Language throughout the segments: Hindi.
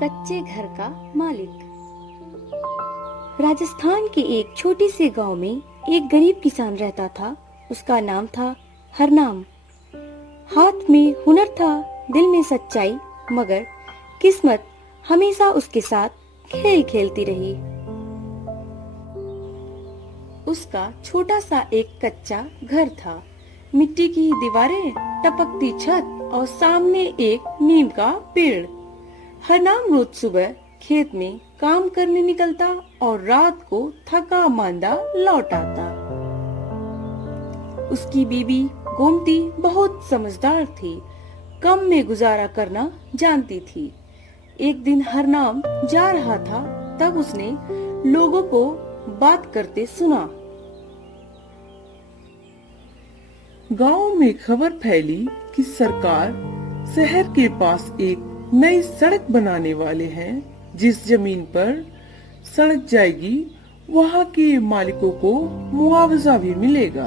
कच्चे घर का मालिक। राजस्थान के एक छोटे से गांव में एक गरीब किसान रहता था। उसका नाम था हरनाम। हाथ में हुनर था, दिल में सच्चाई, मगर किस्मत हमेशा उसके साथ खेल खेलती रही। उसका छोटा सा एक कच्चा घर था, मिट्टी की दीवारें, टपकती छत और सामने एक नीम का पेड़। हरनाम रोज सुबह खेत में काम करने निकलता और रात को थका मांदा लौट आता। उसकी बीवी गोमती बहुत समझदार थी, कम में गुजारा करना जानती थी। एक दिन हरनाम जा रहा था, तब उसने लोगों को बात करते सुना। गांव में खबर फैली कि सरकार शहर के पास एक नई सड़क बनाने वाले हैं। जिस जमीन पर सड़क जाएगी वहां के मालिकों को मुआवजा भी मिलेगा।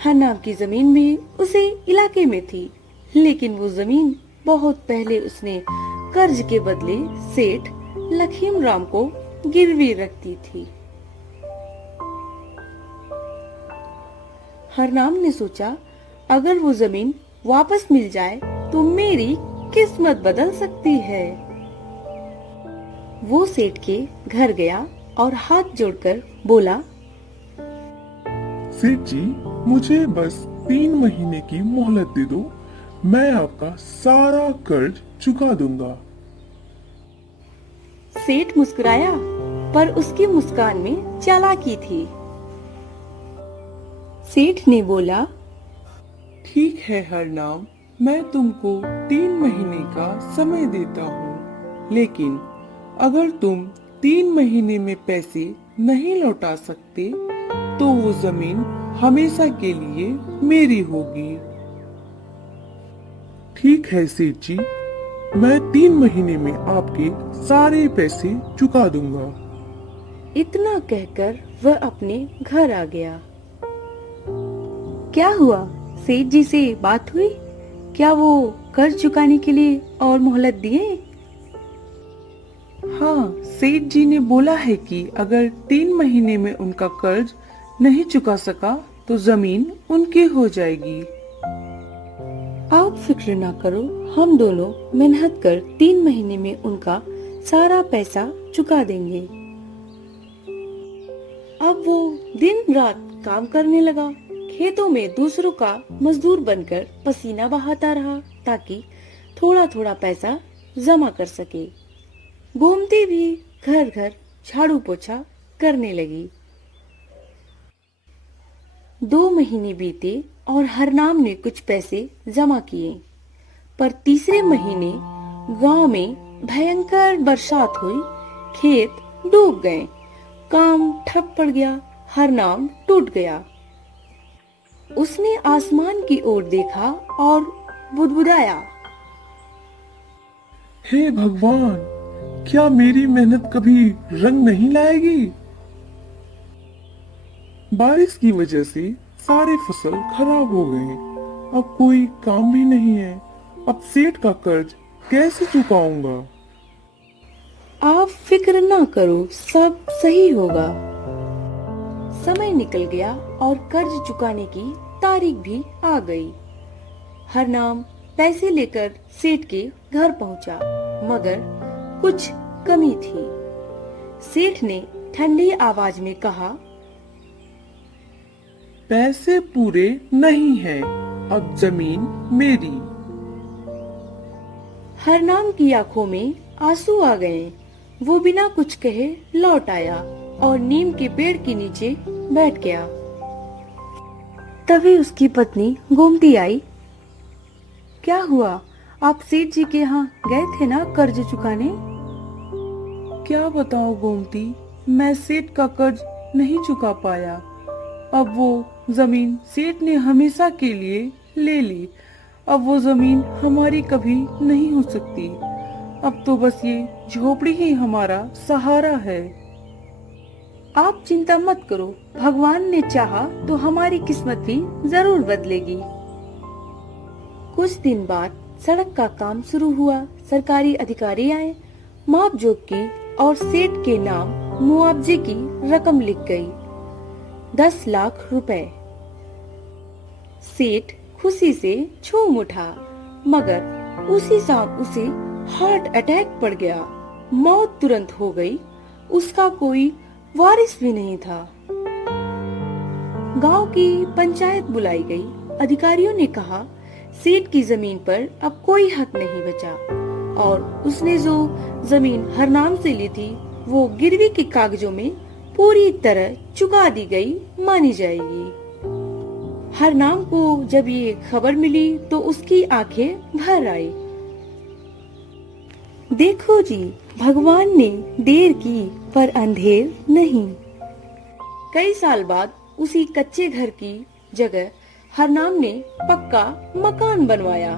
हरनाम की जमीन भी उसी इलाके में थी, लेकिन वो जमीन बहुत पहले उसने कर्ज के बदले सेठ लखीम राम को गिरवी रख दी थी। हरनाम ने सोचा, अगर वो जमीन वापस मिल जाए तो मेरी किस्मत बदल सकती है। वो सेठ के घर गया और हाथ जोड़कर बोला, सेठ जी, मुझे बस 3 महीने की मोहलत दे दो, मैं आपका सारा कर्ज चुका दूंगा। सेठ मुस्कुराया, पर उसकी मुस्कान में चालाकी थी। सेठ ने बोला, ठीक है हरनाम, मैं तुमको 3 महीने का समय देता हूँ, लेकिन अगर तुम 3 महीने में पैसे नहीं लौटा सकते तो वो जमीन हमेशा के लिए मेरी होगी। ठीक है सेठ जी, मैं 3 महीने में आपके सारे पैसे चुका दूंगा। इतना कहकर वह अपने घर आ गया। क्या हुआ? सेठ जी से बात हुई? क्या वो कर्ज चुकाने के लिए और मोहलत दिए? हाँ, सेठ जी ने बोला है कि अगर 3 महीने में उनका कर्ज नहीं चुका सका तो जमीन उनकी हो जाएगी। आप फिक्र ना करो, हम दोनों मेहनत कर 3 महीने में उनका सारा पैसा चुका देंगे। अब वो दिन रात काम करने लगा। खेतों में दूसरों का मजदूर बनकर पसीना बहाता रहा, ताकि थोड़ा थोड़ा पैसा जमा कर सके। गोमती भी घर घर झाड़ू पोछा करने लगी। 2 महीने बीते और हरनाम ने कुछ पैसे जमा किए, पर तीसरे महीने गांव में भयंकर बरसात हुई। खेत डूब गए, काम ठप पड़ गया, हरनाम टूट गया। उसने आसमान की ओर देखा और बुदबुदाया, हे भगवान, क्या मेरी मेहनत कभी रंग नहीं लाएगी? बारिश की वजह से सारे फसल खराब हो गए, अब कोई काम भी नहीं है। अब सेठ का कर्ज कैसे चुकाऊंगा? आप फिक्र ना करो, सब सही होगा। समय निकल गया और कर्ज चुकाने की तारीख भी आ गई। हरनाम पैसे लेकर सेठ के घर पहुंचा, मगर कुछ कमी थी। सेठ ने ठंडी आवाज में कहा, पैसे पूरे नहीं हैं, अब जमीन मेरी। हरनाम की आंखों में आंसू आ गए। वो बिना कुछ कहे लौट आया और नीम के पेड़ के नीचे बैठ गया। तभी उसकी पत्नी गोमती आई। क्या हुआ? आप सेठ जी के यहाँ गए थे ना कर्ज चुकाने? क्या बताऊं गोमती, मैं सेठ का कर्ज नहीं चुका पाया। अब वो जमीन सेठ ने हमेशा के लिए ले ली। अब वो जमीन हमारी कभी नहीं हो सकती। अब तो बस ये झोपड़ी ही हमारा सहारा है। आप चिंता मत करो, भगवान ने चाहा तो हमारी किस्मत भी जरूर बदलेगी। कुछ दिन बाद सड़क का काम शुरू हुआ। सरकारी अधिकारी आए, माप जोख की और सेठ के नाम मुआवजे की रकम लिख गई, 10 लाख रुपए। सेठ खुशी से झूम उठा, मगर उसी शाम उसे हार्ट अटैक पड़ गया। मौत तुरंत हो गई, उसका कोई वारिस भी नहीं था। गांव की पंचायत बुलाई गई। अधिकारियों ने कहा, सेठ की जमीन पर अब कोई हक नहीं बचा और उसने जो जमीन हरनाम से ली थी वो गिरवी के कागजों में पूरी तरह चुका दी गई मानी जाएगी। हरनाम को जब ये खबर मिली तो उसकी आंखें भर आई। देखो जी, भगवान ने देर की पर अंधेर नहीं। कई साल बाद उसी कच्चे घर की जगह हरनाम ने पक्का मकान बनवाया।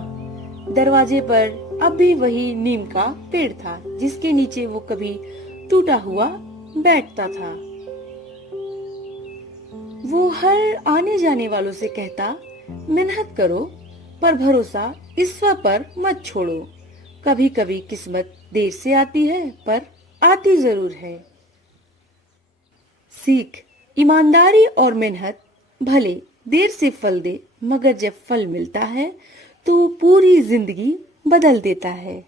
दरवाजे पर अब भी वही नीम का पेड़ था जिसके नीचे वो कभी टूटा हुआ बैठता था। वो हर आने जाने वालों से कहता, मेहनत करो पर भरोसा ईश्वर पर मत छोड़ो। कभी कभी किस्मत देर से आती है पर आती जरूर है। सीख, ईमानदारी और मेहनत भले देर से फल दे, मगर जब फल मिलता है तो पूरी जिंदगी बदल देता है।